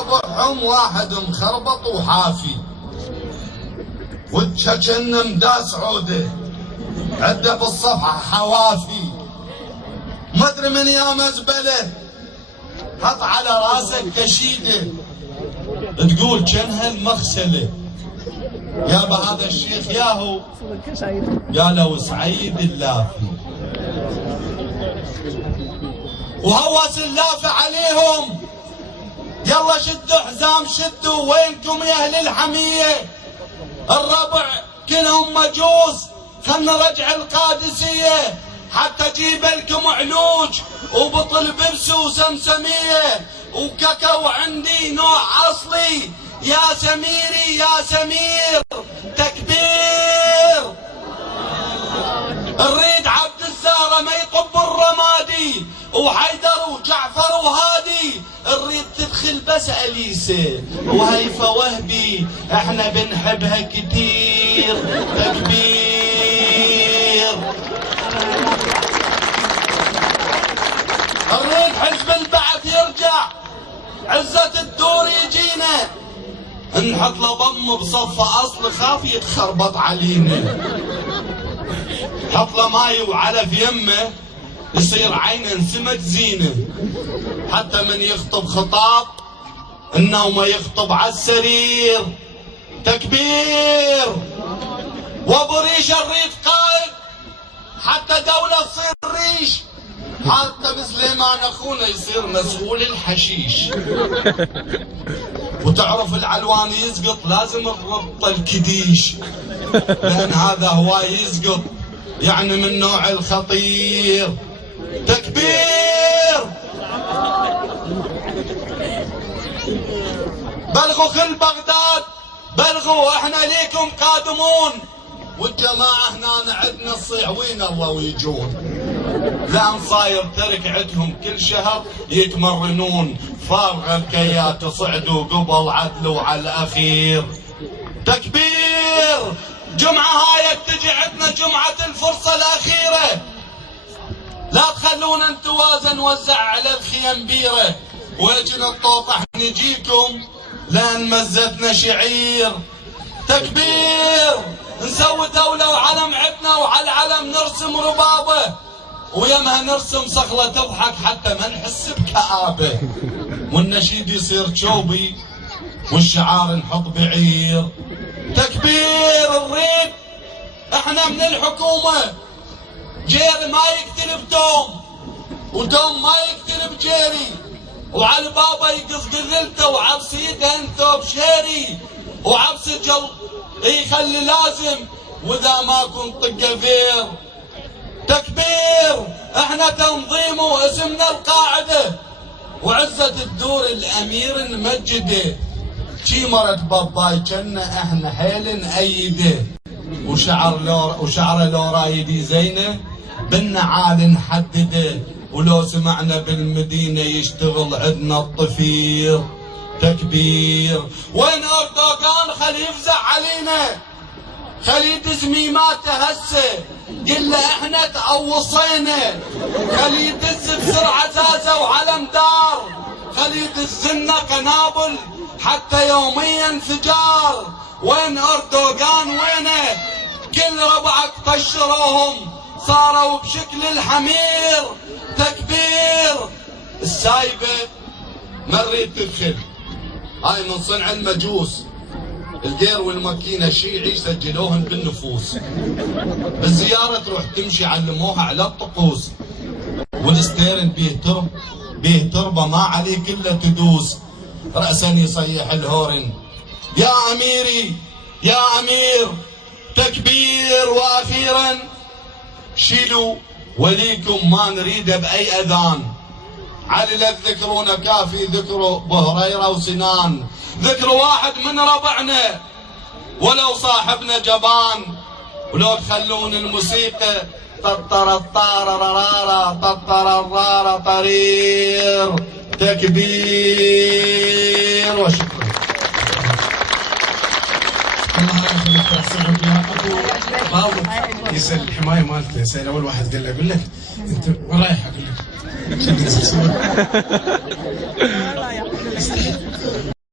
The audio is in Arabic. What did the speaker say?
ربعهم واحد مخربط وحافي وجهه مداس عوده عنده بالصفحه حوافي ما ادري من يا مزبله حط على راسك كشيده تقول جنها المغسله. يابا هذا الشيخ ياهو قالوا سعيد اللافي وهوس اللافه عليهم. يلا شدوا حزام شدوا وينكم يا اهل الحميه الربع كلهم مجوس خلنا نرجع القادسيه حتى اجيب لكم علوج وبطل ببس وسمسميه وكاكاو عندي نوع اصلي يا سميري يا سمير تكبير. نريد عبد الزهره ما يطب الرمادي وحيدر وجعفر وهادي نريد تدخل بس اليسه وهيفا وهبي احنا بنحبها كتير تكبير. نريد حزب البعث يرجع عزة الدور يجينا نحط له ضم بصفه اصل خاف يتخربط علينا. حط له ماي وعلف يمه يصير عينه انسمت زينه حتى من يخطب خطاب انه ما يخطب على السرير تكبير. وابو ريش نريد قائد حتى دولة تصير ريش حتى بسليمان اخونا يصير مسؤول الحشيش. وتعرف العلوان يسقط لازم تربط الكديش لان هذا هواي يسقط يعني من نوع الخطير تكبير. بلغوا خل بغداد بلغوا احنا ليكم قادمون والجماعة هنا عندنا الصيعوين الله ويجون لان صاير ترك عندهم كل شهر يتمرنون فارغ الكيات صعدوا قبل عدلوا على الاخير تكبير. جمعة هاي تجي عندنا جمعة الفرصة الاخيرة لا تخلونا نتوازن نوزع على الخيم بيرة ولجن الطوطح نجيكم لان مزتنا شعير تكبير. نسوي دولة وعلم عدنا وعلى العلم نرسم ربابة ويمها نرسم صخلة تضحك حتى ما نحس بكآبة والنشيد يصير شوبي والشعار نحط بعير تكبير. نريد احنا من الحكومة جيري ما يقتل بدوم ودوم ما يقتل بجيري وعلى بابا يقص قللته وعبس يده انتو بشيري وعبس جل يخلي لازم واذا ما كنت طقه فير تكبير. احنا تنظيم واسمنا القاعده وعزة الدور الامير نمجده شي مرت باباي جنة احنا حيل نأيده وشعره لو رايدي زينه بالنعال نحدده ولو سمعنا بالمدينة يشتغل عندنا الطفير تكبير. وين اردوغان خلي يفزع علينا خلي يدز ميماته هسه قل له احنا تقوصينا خلي يدز بسرعة زازة وعلم دار خلي يدز لنا قنابل حتى يوميا انفجار. وين اردوغان وينه كل ربعك طشروهم صاروا بشكل الحمير تكبير. السايبة ما نريد تدخل هاي من صنع المجوس الدير والماكينة شيعي سجلوهن بالنفوس بالزيارة تروح تمشي علموها على الطقوس والستيرن بيه تربة ما عليه كله تدوس رأسا يصيح الهورن يا أميري يا أمير تكبير. وأخيرا شيلوا وليكم ما نريده بأي أذان علي لا تذكرونا كافي ذكروا بهريرة وسنان ذكر واحد من ربعنا ولو صاحبنا جبان ولو تخلون الموسيقى ططر الطاررارا ططر الرارا طرير تكبير. وشكرا. الله يخليك يا سعود يا ابو فاضل يسال الحمايه مالته يسال اول واحد قال له اقول لك انت ورايح اقول لك شد